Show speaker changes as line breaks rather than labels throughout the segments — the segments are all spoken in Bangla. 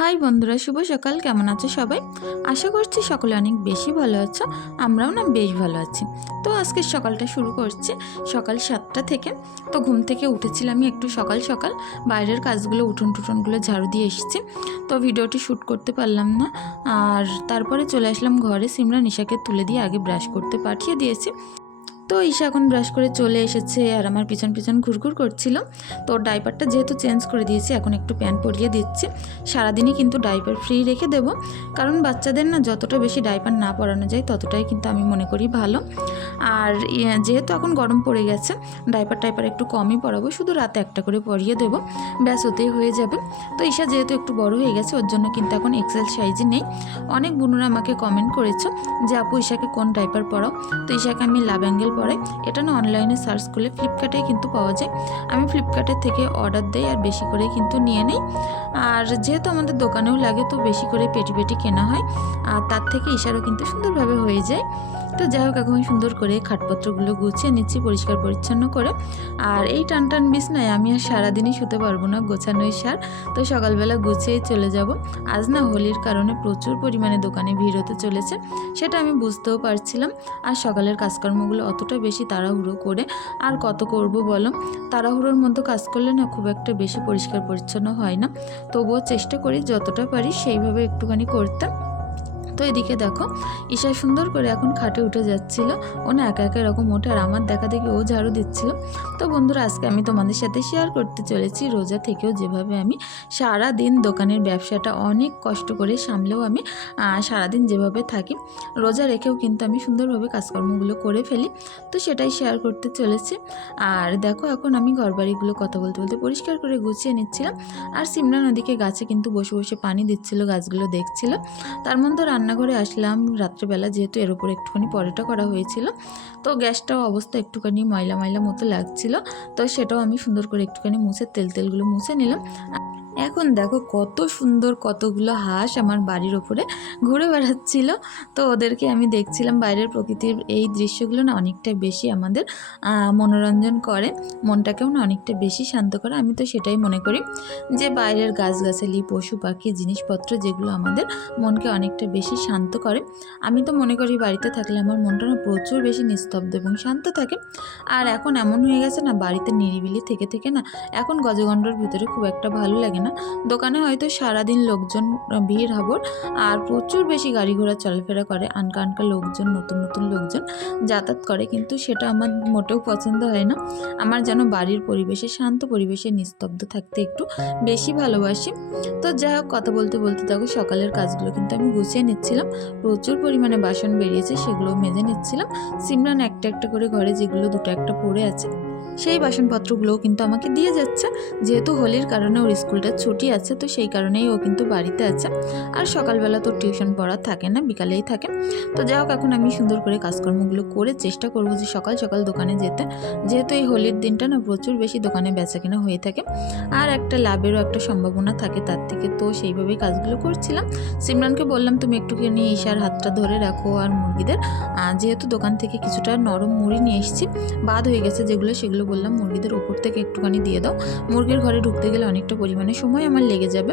হাই বন্ধুরা, শুভ সকাল। কেমন আছো সবাই? আশা করছি সকলে অনেক বেশি ভালো আছো, আমরাও না বেশ ভালো আছি। তো আজকে সকালটা শুরু করছি সকাল সাতটা থেকে। তো ঘুম থেকে উঠেছিলাম আমি একটু সকাল সকাল। বাইরের কাজগুলো, উঠোন টুটনগুলো ঝাড়ু দিয়ে এসেছি। তো ভিডিওটি শ্যুট করতে পারলাম না। আর তারপরে চলে আসলাম ঘরে। সিমরা নিশাকে তুলে দিয়ে আগে ব্রাশ করতে পাঠিয়ে দিয়েছি। তো ঈশা এখন ব্রাশ করে চলে এসেছে আর আমার পিছন পিছন ঘুরঘুর করছিল। তো ডাইপারটা যেহেতু চেঞ্জ করে দিয়েছি এখন একটু প্যান্ট পরিয়ে দিচ্ছি। সারাদিনই কিন্তু ডাইপার ফ্রি রেখে দেবো। কারণ বাচ্চাদের না যতটা বেশি ডাইপার না পরানো যায় ততটাই কিন্তু আমি মনে করি ভালো। আর ইয়ে, যেহেতু এখন গরম পড়ে গেছে ডাইপার টাইপার একটু কমই পরাবো। শুধু রাতে একটা করে পরিয়ে দেবো। ব্যাস ওতেই হয়ে যাবে। তো ঈশা যেহেতু একটু বড় হয়ে গেছে ওর জন্য কিন্তু এখন এক্সেল সাইজে নেই। অনেক বোনরা আমাকে কমেন্ট করেছ যে আপু ঈশাকে কোন ডাইপার পরাও? তো ঈশাকে আমি লাভ অ্যাঙ্গেল পরাই এটা না অনলাইনে সার্চ করলে ফ্লিপকার্টে কিন্তু পাওয়া যায়। আমি ফ্লিপকার্টের থেকে অর্ডার দেই আর বেশি করে কিন্তু নিয়ে নিই। আর যেহেতু আমাদের দোকানেও লাগে তো বেশি করে পেটি পেটি কেনা হয়। আর তার থেকে ইশারও কিন্তু সুন্দরভাবে হয়ে যায়। তো যাই হোক, এখন সুন্দর করে খাটপত্রগুলো গুছিয়ে নিচ্ছি, পরিষ্কার পরিচ্ছন্ন করে। আর এই টান টান বিছনায় আমি আর সারাদিনই শুতে পারব না, গোছানোই সার। তো সকালবেলা গুছিয়েই চলে যাব। আজ না হোলির কারণে প্রচুর পরিমাণে দোকানে ভিড় হতে চলেছে, সেটা আমি বুঝতেও পারছিলাম। আর সকালের কাজকর্মগুলো অতটা বেশি তাড়াহুড়ো করে আর কত করব বলো? তাড়াহুড়োর মধ্যে কাজ করলে না খুব একটা বেশি পরিষ্কার পরিচ্ছন্ন হয় না। তবুও চেষ্টা করি যতটা পারি সেইভাবে একটুখানি করতে। তো এদিকে দেখো, ঈশা সুন্দর করে এখন খাটে উঠে যাচ্ছিল। ও না একা একা এরকম ওঠে আর আমার দেখা দেখি ও ঝাড়ু দিচ্ছিল। তো বন্ধুরা, আজকে আমি তোমাদের সাথে শেয়ার করতে চলেছি। রোজা থেকেও যেভাবে আমি সারা দিন দোকানের ব্যবসাটা অনেক কষ্ট করে সামলেও আমি সারাদিন যেভাবে থাকি, রোজা রেখেও কিন্তু আমি সুন্দরভাবে কাজকর্মগুলো করে ফেলি। তো সেটাই শেয়ার করতে চলেছি। আর দেখো, এখন আমি ঘরবাড়িগুলো কথা বলতে বলতে পরিষ্কার করে গুছিয়ে নিচ্ছিলাম। আর সিমরান ওদিকে গাছে কিন্তু বসে বসে পানি দিচ্ছিল, গাছগুলো দেখছিল। তার মধ্যে রান্নাঘরে আসলাম। রাত্রেবেলা যেহেতু এর উপর একটুখানি পরোটা করা হয়েছিল, তো গ্যাসটাও অবস্থা একটুখানি ময়লা ময়লা মতো লাগছিল, তো সেটাও আমি সুন্দর করে একটুখানি মুছে তেল তেলগুলো মুছে নিলাম। এখন দেখো কত সুন্দর কতগুলো হাঁস আমার বাড়ির ওপরে ঘুরে বেড়াচ্ছিল। তো ওদেরকে আমি দেখছিলাম বাইরের প্রকৃতির এই দৃশ্যগুলো না অনেকটা বেশি আমাদের মনোরঞ্জন করে। মনটাকেও না অনেকটা বেশি শান্ত করে। আমি তো সেটাই মনে করি যে বাইরের গাছগাছালি, পশু পাখি, জিনিসপত্র যেগুলো আমাদের মনকে অনেকটা বেশি শান্ত করে। আমি তো মনে করি বাড়িতে থাকলে আমার মনটা না প্রচুর বেশি নিস্তব্ধ এবং শান্ত থাকে। আর এখন এমন হয়ে গেছে না বাড়িতে নিরিবিলি থেকে থেকে না এখন গজগণ্ডর ভিতরে খুব একটা ভালো লাগে না। দোকানে হয়তো সারাদিন লোকজন ভিড় হবর আর প্রচুর বেশি গাড়ি ঘোড়া চলাফেরা করে, আনকা আনকা লোকজন, নতুন নতুন লোকজন যাতায়াত করে, কিন্তু সেটা আমার মোটেও পছন্দ হয় না। আমার যেন বাড়ির পরিবেশে, শান্ত পরিবেশে নিস্তব্ধ থাকতে একটু বেশি ভালোবাসি। তো যাই হোক, কথা বলতে বলতে দেখো, সকালের কাজগুলো কিন্তু আমি গুছিয়ে নিচ্ছিলাম। প্রচুর পরিমাণে বাসন বেরিয়েছে সেগুলো মেজে নিচ্ছিলাম। সিমরান একটা একটা করে ঘরে যেগুলো দুটো একটা পড়ে আছে সেই বাসনপত্রগুলোও কিন্তু আমাকে দিয়ে যাচ্ছে। যেহেতু হোলির কারণে ওর স্কুলটা ছুটি আছে, তো সেই কারণেই ও কিন্তু বাড়িতে আছে। আর সকালবেলা তো টিউশন পড়া থাকে না, বিকালেই থাকে। তো যাই হোক, এখন আমি সুন্দর করে কাজকর্মগুলো করে চেষ্টা করব যে সকাল সকাল দোকানে যেতে। যেহেতু এই হোলির দিনটা না প্রচুর বেশি দোকানে বেচা কেনা হয়ে থাকে। আর একটা লাভেরও একটা সম্ভাবনা থাকে তার থেকে, তো সেইভাবেই কাজগুলো করছিলাম। সিমরানকে বললাম, তুমি একটুখানি ঈশার হাতটা ধরে রাখো আর মুরগিদের। যেহেতু দোকান থেকে কিছুটা নরম মুড়ি নিয়ে এসেছি, বাদ হয়ে গেছে যেগুলো সেগুলো বললাম, মুরগিদের ওপর থেকে একটুখানি দিয়ে দাও। মুরগির ঘরে ঢুকতে গেলে অনেকটা পরিমাণে সময় আমার লেগে যাবে।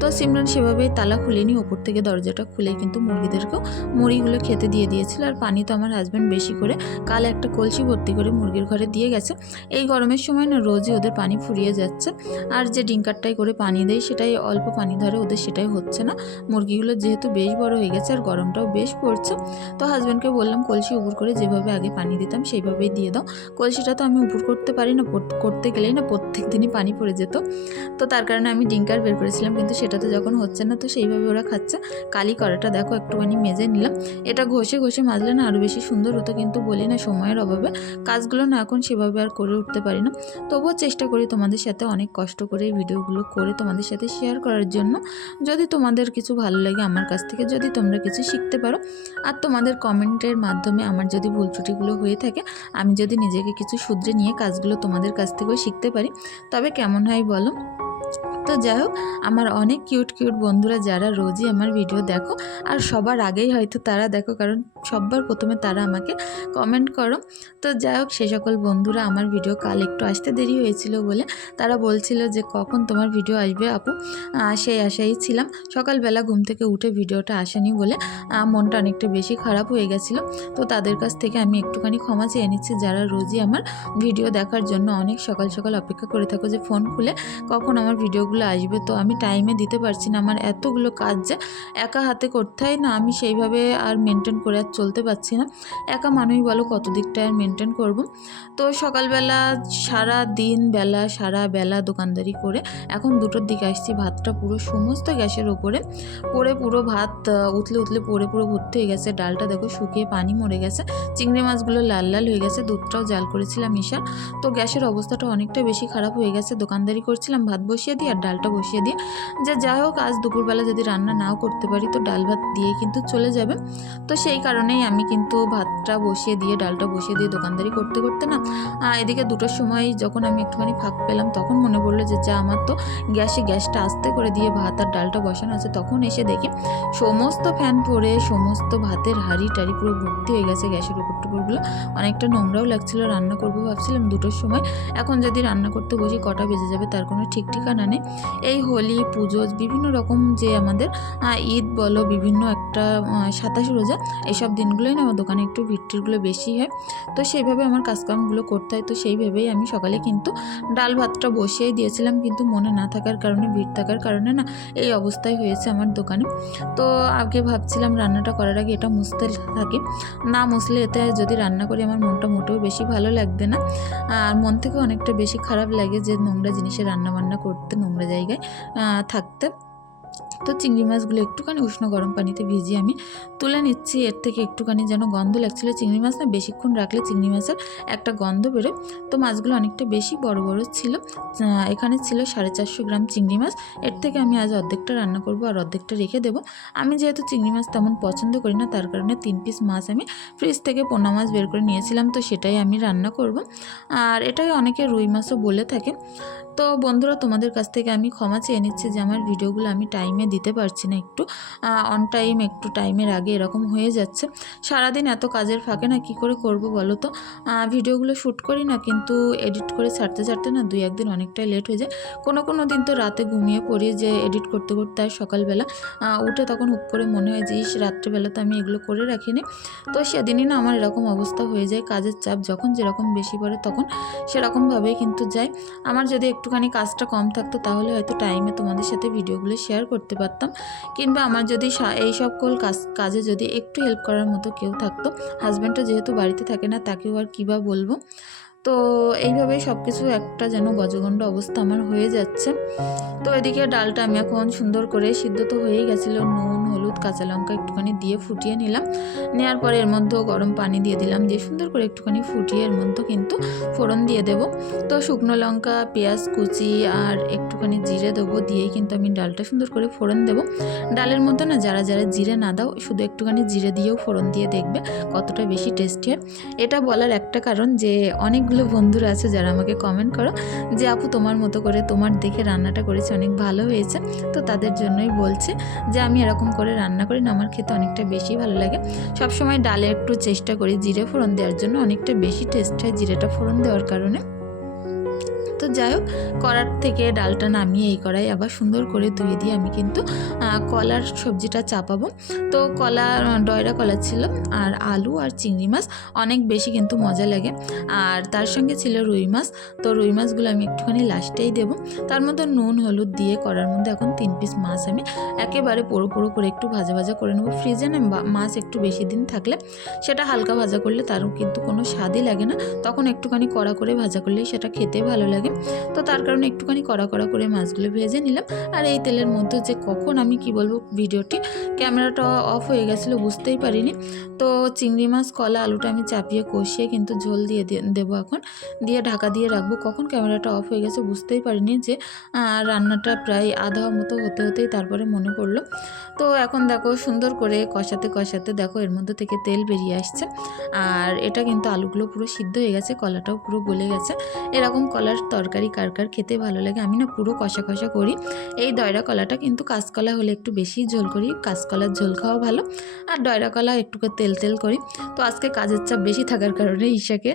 তো সিমরান সেভাবে তালা খুলেনি ওপর থেকে দরজাটা খুলে কিন্তু মুরগিদেরকেও মুড়িগুলো খেতে দিয়ে দিয়েছিল। আর পানি তো আমার হাজব্যান্ড বেশি করে, কাল একটা কলসি ভর্তি করে মুরগির ঘরে দিয়ে গেছে। এই গরমের সময় না রোজই ওদের পানি ফুরিয়ে যাচ্ছে। আর যে ডিঙ্কারটাই করে পানি দেয়, সেটাই অল্প পানি ধরে ওদের সেটাই হচ্ছে না। মুরগিগুলো যেহেতু বেশ বড় হয়ে গেছে, আর গরমটাও বেশ পড়ছে। তো হাজব্যান্ডকে বললাম, কলসি উপর করে যেভাবে আগে পানি দিতাম, সেইভাবেই দিয়ে দাও। কলসিটা তো আমি উপর করতে পারি না করতে গেলেই না প্রত্যেক দিনই পানি পড়ে যেত। তো তার কারণে আমি ডিঙ্কার বের করেছিলাম, কিন্তু সেটাতে যখন হচ্ছে না তো সেইভাবে ওরা খাচ্ছে। কালি করাটা দেখো একটুখানি মেজে নিলাম। এটা ঘষে ঘষে মাজলে না আরও বেশি সুন্দর হতো, কিন্তু বলি না সময়ের অভাবে। কাজগুলো না এখন সেভাবে আর করে উঠতে পারি না। তবুও চেষ্টা করি তোমাদের সাথে অনেক কষ্ট করে এই ভিডিওগুলো করে তোমাদের সাথে শেয়ার করার জন্য। যদি তোমাদের কিছু ভালো লাগে আমার কাছ থেকে, যদি তোমরা কিছু শিখতে পারো, আর তোমাদের কমেন্টের মাধ্যমে আমার যদি ভুল ত্রুটিগুলো হয়ে থাকে, আমি যদি নিজেকে কিছু শুধরে নিয়ে কাজগুলো তোমাদের কাছ থেকেও শিখতে পারি। তবে কেমন হয় বলো? তো যাই হোক, আমার অনেক কিউট কিউট বন্ধুরা যারা রোজই আমার ভিডিও দেখো, আর সবার আগেই হয়তো তারা দেখো, কারণ সবার প্রথমে তারা আমাকে কমেন্ট করো। তো যাই হোক, সে সকল বন্ধুরা আমার ভিডিও কাল একটু আসতে দেরি হয়েছিল বলে তারা বলছিল যে, কখন তোমার ভিডিও আসবে আপু? সেই আশাই ছিলাম। সকালবেলা ঘুম থেকে উঠে ভিডিওটা আসেনি বলে মনটা অনেকটা বেশি খারাপ হয়ে গেছিল। তো তাদের কাছ থেকে আমি একটুখানি ক্ষমা চেয়ে নিচ্ছি, যারা রোজই আমার ভিডিও দেখার জন্য অনেক সকাল সকাল অপেক্ষা করে থাকো যে ফোন খুলে কখন আমার ভিডিওগুলো আসবে, তো আমি টাইমে দিতে পারছি না। আমার এতগুলো কাজ যে একা হাতে করতে হয় না, আমি সেইভাবে আর মেনটেন করে আর চলতে পারছি না। একা মানুষ বলো কত দিকটা আর মেনটেন করব। তো সকালবেলা সারা দিন বেলা, সারা বেলা দোকানদারি করে এখন দুটোর দিকে আসছি। ভাতটা পুরো সমস্ত গ্যাসের ওপরে পড়ে পুরো ভাত উতলে উতলে পড়ে পুরো ভর্তি হয়ে গেছে। ডালটা দেখো শুকিয়ে পানি মরে গেছে। চিংড়ি মাছগুলো লাল লাল হয়ে গেছে। দুধটাও জাল করেছিলাম ঈশার। তো গ্যাসের অবস্থাটা অনেকটা বেশি খারাপ হয়ে গেছে। দোকানদারি করছিলাম, ভাত বসিয়ে দিয়ে আর ডালটা বসিয়ে দিয়ে যে যাই হোক, আজ দুপুরবেলা যদি রান্না নাও করতে পারি, তো ডাল ভাত দিয়ে কিন্তু চলে যাবে। তো সেই কারণেই আমি কিন্তু ভাতটা বসিয়ে দিয়ে, ডালটা বসিয়ে দিয়ে দোকানদারি করতে করতে না এদিকে দুটোর সময় যখন আমি একটুখানি ফাঁক পেলাম, তখন মনে পড়ল যে, যা আমার তো গ্যাসে গ্যাসটা আস্তে করে দিয়ে ভাত আর ডালটা বসানো আছে। তখন এসে দেখি সমস্ত ফ্যান পরে সমস্ত ভাতের হাঁড়ি টাড়ি পুরো ভর্তি হয়ে গেছে গ্যাসের উপর টুকুরগুলো অনেকটা নোংরাও লাগছিল, রান্না করব ভাবছিলাম দুটোর সময়। এখন যদি রান্না করতে বসি, কটা বেজে যাবে তার কোনো ঠিক ঠিকানা নেই। এই হোলি, পুজো, বিভিন্ন রকম যে আমাদের ঈদ বলো, বিভিন্ন একটা সাতাশ রোজা এইসব দিনগুলোই না আমার দোকানে একটু ভিড়টিরগুলো বেশি হয়। তো সেইভাবে আমার কাজকামগুলো করতে হয়। তো সেইভাবেই আমি সকালে কিন্তু ডাল ভাতটা বসিয়েই দিয়েছিলাম। কিন্তু মনে না থাকার কারণে, ভিড় থাকার কারণে না এই অবস্থায় হয়েছে আমার দোকানে। তো আগে ভাবছিলাম রান্নাটা করার আগে এটা মুছতে থাকে। না মুছলে এতে যদি রান্না করি আমার মনটা মোটেও বেশি ভালো লাগবে না। আর মন থেকে অনেকটা বেশি খারাপ লাগে যে নোংরা জিনিসে রান্না বান্না করতে, নোংরা জায়গায় থাকতে। তো চিংড়ি মাছগুলো একটুখানি উষ্ণ গরম পানিতে ভিজিয়ে আমি তুলে নিচ্ছি। এর থেকে একটুখানি যেন গন্ধ লাগছিল। চিংড়ি মাছ না বেশিক্ষণ রাখলে চিংড়ি মাছের একটা গন্ধ বেরোয়। তো মাছগুলো অনেকটা বেশি বড় বড় ছিল। এখানে ছিল সাড়ে চারশো গ্রাম চিংড়ি মাছ। এর থেকে আমি আজ অর্ধেকটা রান্না করব আর অর্ধেকটা রেখে দেবো। আমি যেহেতু চিংড়ি মাছ তেমন পছন্দ করি না, তার কারণে তিন পিস মাছ আমি ফ্রিজ থেকে পোনা মাছ বের করে নিয়েছিলাম। তো সেটাই আমি রান্না করব। আর এটাই অনেকে রুই মাছও বলে থাকে। তো বন্ধুরা, তোমাদের কাছ থেকে আমি ক্ষমা চেয়ে নিচ্ছি যে আমার ভিডিওগুলো আমি টাইমে দিতে পারছি না একটু। অন টাইম একটু টাইমের আগে এরকম হয়ে যাচ্ছে। সারাদিন এত কাজের ফাঁকে না কি করে করব বলো তো? ভিডিওগুলো শ্যুট করি না, কিন্তু এডিট করে ছাড়তে ছাড়তে না দুই একদিন অনেকটাই লেট হয়ে যায়। কোনো কোনো দিন তো রাতে ঘুমিয়ে পড়ি যে এডিট করতে করতে আর সকালবেলা। উঠে তখন হুপ করে মনে হয় যে, ইস, রাত্রেবেলা তো আমি এগুলো করে রাখিনি। তো সেদিনই না আমার এরকম অবস্থা হয়ে যায় কাজের চাপ। যখন যেরকম বেশি পড়ে তখন সেরকমভাবেই কিন্তু যায় আমার যদি একটুখানি কাজটা কম থাকতো তাহলে হয়তো টাইমে তোমাদের সাথে ভিডিওগুলো শেয়ার করতে পারতাম কিংবা আমার যদি এই সকল কাজ, কাজে যদি একটু হেল্প করার মতো কেউ থাকতো হাজব্যান্ডটা যেহেতু বাড়িতে থাকে না, তাকেও আর কী বা বলব? তো এইভাবেই সব কিছু একটা যেন গজগণ্ড অবস্থা আমার হয়ে যাচ্ছে। তো এদিকে ডালটা আমি এখন সুন্দর করে সিদ্ধ তো হয়েই গেছিল, নুন, হলুদ, কাঁচা লঙ্কা একটুখানি দিয়ে ফুটিয়ে নিলাম। নেওয়ার পরে এর মধ্যেও গরম পানি দিয়ে দিলাম দিয়ে সুন্দর করে একটুখানি ফুটিয়ে এর মধ্যে কিন্তু ফোড়ন দিয়ে দেবো। তো শুকনো লঙ্কা, পেঁয়াজ কুচি আর একটুখানি জিরে দেবো দিয়েই কিন্তু আমি ডালটা সুন্দর করে ফোড়ন দেবো। ডালের মধ্যে না যারা যারা জিরে না দাও, শুধু একটুখানি জিরে দিয়েও ফোড়ন দিয়ে দেখবে কতটা বেশি টেস্টি হয়। এটা বলার একটা কারণ যে অনেকগুলো বন্ধুরা আছে যারা আমাকে কমেন্ট করো যে, আপু, তোমার মতো করে তোমার দেখে রান্নাটা করেছে, অনেক ভালো হয়েছে। তো তাদের জন্যই বলছে যে, আমি এরকম করে রান্না করি না, আমার খেতে অনেকটা বেশি ভালো লাগে। সবসময় ডালে একটু চেষ্টা করি জিরে ফোড়ন দেওয়ার জন্য, অনেকটা বেশি টেস্ট হয় জিরেটা ফোড়ন দেওয়ার কারণে। যাই হোক, কড়ার থেকে ডালটা নামিয়ে এই কড়াই আবার সুন্দর করে ধুয়ে দিয়ে আমি কিন্তু কলার সবজিটা চাপাবো। তো কলা, ডয়রা কলা ছিল আর আলু আর চিংড়ি মাছ অনেক বেশি কিন্তু মজা লাগে। আর তার সঙ্গে ছিল রুই মাছ। তো রুই মাছগুলো আমি একটুখানি লাস্টেই দেবো। তার মধ্যে নুন, হলুদ দিয়ে করার মধ্যে এখন তিন পিস মাছ আমি একেবারে পোড়ো পোড়ো করে একটু ভাজা ভাজা করে নেব। ফ্রিজে না মাছ একটু বেশি দিন থাকলে সেটা হালকা ভাজা করলে তারও কিন্তু কোনো স্বাদই লাগে না। তখন একটুখানি কড়া করে ভাজা করলেই সেটা খেতে ভালো লাগে। তো তার কারণে একটুখানি কড়া কড়া করে মাছগুলো ভেজে নিলাম। আর এই তেলের মধ্যে যে কখন আমি কি বলব ভিডিওটি, ক্যামেরাটা অফ হয়ে গেছিল, বুঝতেই পারিনি। তো চিংড়ি মাছ, কলা, আলুটা আমি চাপিয়ে কষিয়ে কিন্তু ঝোল দিয়ে দেবো এখন। দিয়ে ঢাকা দিয়ে রাখব। কখন ক্যামেরাটা অফ হয়ে গেছে বুঝতেই পারিনি যে রান্নাটা প্রায় আধা মতো হতে হতেই তারপরে মনে পড়ল। তো এখন দেখো সুন্দর করে কষাতে কষাতে দেখো এর মধ্যে থেকে তেল বেরিয়ে আসছে। আর এটা কিন্তু আলুগুলো পুরো সিদ্ধ হয়ে গেছে, কলাটাও পুরো গলে গেছে। এরকম কলার তরকারি তরকারি কার কার খেতে ভালো লাগে, আমি না পুরো কষা কষা করি। এই দয়রা কলাটা কিন্তু কাঁচকলা হলে একটু বেশি ঝোল করি, কাঁচকলার ঝোল খাওয়া ভালো, আর দয়রা কলা একটু তেল তেল করি। তো আজকে কাজের চাপ বেশি থাকার কারণে ঈশাকে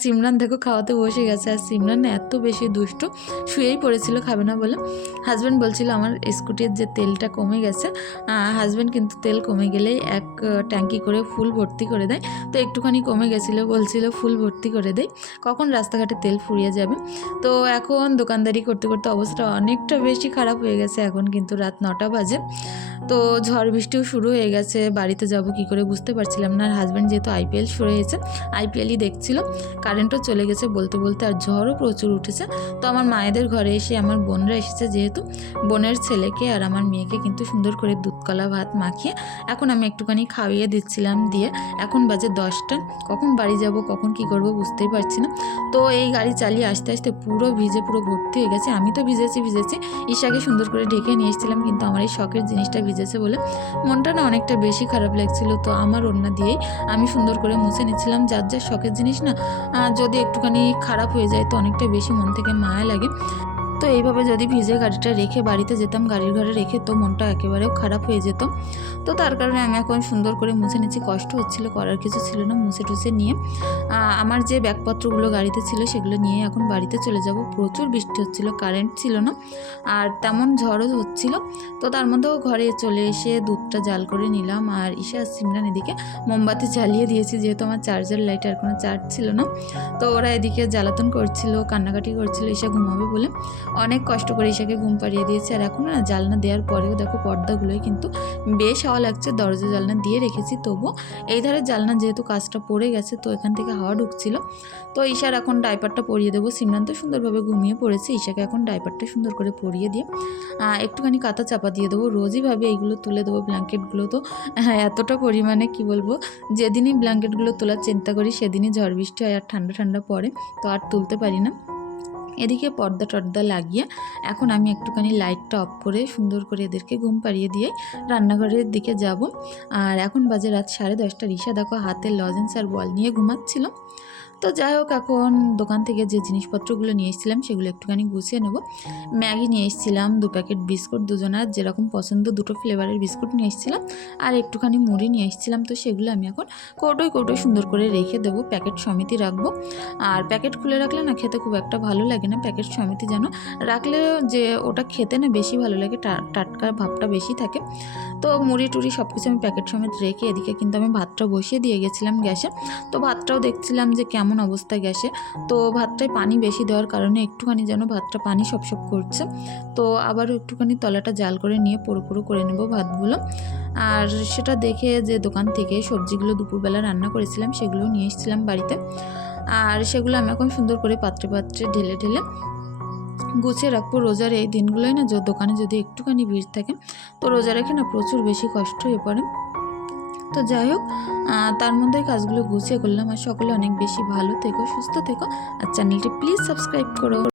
সিমরান দেখো খাওয়াতে বসে গেছে, আর সিমরান এত বেশি দুষ্টু, শুয়েই পড়েছিল খাবে না বলে। হাজব্যান্ড বলছিল, আমার স্কুটির যে তেলটা কমে গেছে হাজব্যান্ড কিন্তু তেল কমে গেলেই এক ট্যাঙ্কি করে ফুল ভর্তি করে দেয়। তো একটুখানি কমে গেছিল, বলছিল, ফুল ভর্তি করে দেয় কখন রাস্তাঘাটে তেল ফুরিয়ে যাবে? তো এখন দোকানদারি করতে করতে অবস্থা অনেকটা বেশি খারাপ হয়ে গেছে এখন কিন্তু রাত নটা বাজে। তো ঝড় বৃষ্টিও শুরু হয়ে গেছে, বাড়িতে যাব কি করে বুঝতে পারছিলাম না। আর হাজব্যান্ড যেহেতু আইপিএল শুরু হয়েছে আইপিএলই দেখছিল কারেন্টও চলে গেছে বলতে বলতে আর ঝড়ও প্রচুর উঠেছে। তো আমার মায়েদের ঘরে এসে আমার বোনরা এসেছে যেহেতু, বোনের ছেলেকে আর আমার মেয়েকে কিন্তু সুন্দর করে দুধকলা ভাত মাখিয়ে এখন আমি একটুখানি খাইয়ে দিচ্ছিলাম দিয়ে এখন বাজে দশটা, কখন বাড়ি যাব, কখন কি করব বুঝতেই পারছি না। তো এই গাড়ি চালিয়ে আসতে আসতে পুরো ভিজে পুরো ভর্তি হয়ে গেছে, আমি তো ভিজেছি ভিজেছি, ঈশাকে সুন্দর করে ঢেকে নিয়ে এসেছিলাম কিন্তু আমার এই শখের জিনিসটা ভিজেছে বলে মনটা না অনেকটা বেশি খারাপ লাগছিল। তো আমার ওড়না দিয়েই আমি সুন্দর করে মুছে নিচ্ছিলাম। যার যার শখের জিনিস না যদি একটুখানি খারাপ হয়ে যায় তো অনেকটা বেশি মন থেকে মায়া লাগে। তো এইভাবে যদি ভিজে গাড়িটা রেখে বাড়িতে যেতাম, গাড়ির ঘরে রেখে তো মনটা একেবারেও খারাপ হয়ে যেত। তো তার কারণে আমি এখন সুন্দর করে মুছে নিচ্ছি কষ্ট হচ্ছিল, করার কিছু ছিল না, মুছে টুছে নিয়ে। আমার যে ব্যাগপত্রগুলো গাড়িতে ছিল সেগুলো নিয়ে এখন বাড়িতে চলে যাব। প্রচুর বৃষ্টি হচ্ছিল, কারেন্ট ছিল না, আর তেমন ঝড়ও হচ্ছিল। তো তার মধ্যেও ঘরে চলে এসে দুধটা জাল করে নিলাম, আর ঈশা সিমরান এদিকে মোমবাতি জ্বালিয়ে দিয়েছি, যেহেতু আমার চার্জার লাইট আর কোনো চার্জ ছিল না। তো ওরা এদিকে জ্বালাতন করছিল, কান্নাকাটি করছিল, ঈশা ঘুমাবে বলে। অনেক কষ্ট করে ঈশাকে ঘুম পাড়িয়ে দিয়েছি। আর এখন না জালনা দেওয়ার পরেও দেখো পর্দাগুলোই কিন্তু বেশ হাওয়া লাগছে। দরজা জালনা দিয়ে রেখেছি। তবু এই ধারে জালনা যেহেতু কাজটা পড়ে গেছে, তো এখান থেকে হাওয়া ঢুকছিল। তো ঈশার এখন ডাইপারটা পরিয়ে দেবো। সিমরান তো সুন্দরভাবে ঘুমিয়ে পড়েছে। ঈশাকে এখন ডাইপারটা সুন্দর করে পরিয়ে দিয়ে একটুখানি কাঁথা চাপা দিয়ে দেবো। রোজই ভাবে এইগুলো তুলে দেবো। ব্ল্যাঙ্কেটগুলো তো হ্যাঁ এতটা পরিমাণে কি বলব? যেদিনই ব্ল্যাঙ্কেটগুলো তোলার চিন্তা করি, সেদিনই ঝড় বৃষ্টি হয়। আর ঠান্ডা ঠান্ডা পড়ে, তো আর তুলতে পারি না। এদিকে পর্দা টর্দা লাগিয়ে এখন আমি একটুখানি লাইটটা অফ করে সুন্দর করে এদেরকে ঘুম পাড়িয়ে দিয়ে রান্নাঘরের দিকে যাব। আর এখন বাজে রাত সাড়ে দশটা রিসা দেখো হাতে লজেন্স আর বল নিয়ে ঘুমাচ্ছিল। তো যাই হোক, এখন দোকান থেকে যে জিনিসপত্রগুলো নিয়ে এসেছিলাম, সেগুলো একটুখানি গুছিয়ে নেব। ম্যাগি নিয়ে এসেছিলাম, দু প্যাকেট বিস্কুট দুজনার যেরকম পছন্দ, দুটো ফ্লেভারের বিস্কুট নিয়ে এসেছিলাম। আর একটুখানি মুড়ি নিয়ে এসেছিলাম, তো সেগুলো আমি এখন কৌটোয় কৌটোয় সুন্দর করে রেখে দেবো, প্যাকেট সমিতি রাখব। আর প্যাকেট খুলে রাখলে না খেতে খুব একটা ভালো লাগে না, প্যাকেট সমিতি যেন রাখলে যে ওটা খেতে না বেশি ভালো লাগে টাটকা ভাবটা বেশি থাকে। তো মুড়ি টুড়ি সব কিছু আমি প্যাকেট সমেত রেখে এদিকে কিন্তু আমি ভাতটা বসিয়ে দিয়ে গেছিলাম গ্যাসে। তো ভাতটাও দেখছিলাম যে কেমন অবস্থা গ্যাসে তো ভাতটায় পানি বেশি দেওয়ার কারণে একটুখানি যেন ভাতটা পানি সব করছে। তো আবারও একটুখানি তলাটা জাল করে নিয়ে পুরো পুরো করে নেব ভাতগুলো। আর সেটা দেখে যে দোকান থেকে সবজিগুলো দুপুরবেলা রান্না করেছিলাম সেগুলো নিয়ে এসেছিলাম বাড়িতে। আর সেগুলো আমি এখন সুন্দর করে পাত্রে পাত্রে ঢেলে ঢেলে গুছিয়ে রাখব। রোজার এই দিনগুলোই না দোকানে যদি একটুখানি ভিড় থাকে, তো রোজা রেখে না, প্রচুর বেশি কষ্ট হয়ে পড়ে। তো যাই হোক তার মধ্যে কাজগুলো গুছিয়ে করলাম। আর সকলে অনেক বেশি ভালো থেকো, সুস্থ থেকো। আর চ্যানেলটি প্লিজ সাবস্ক্রাইব করো।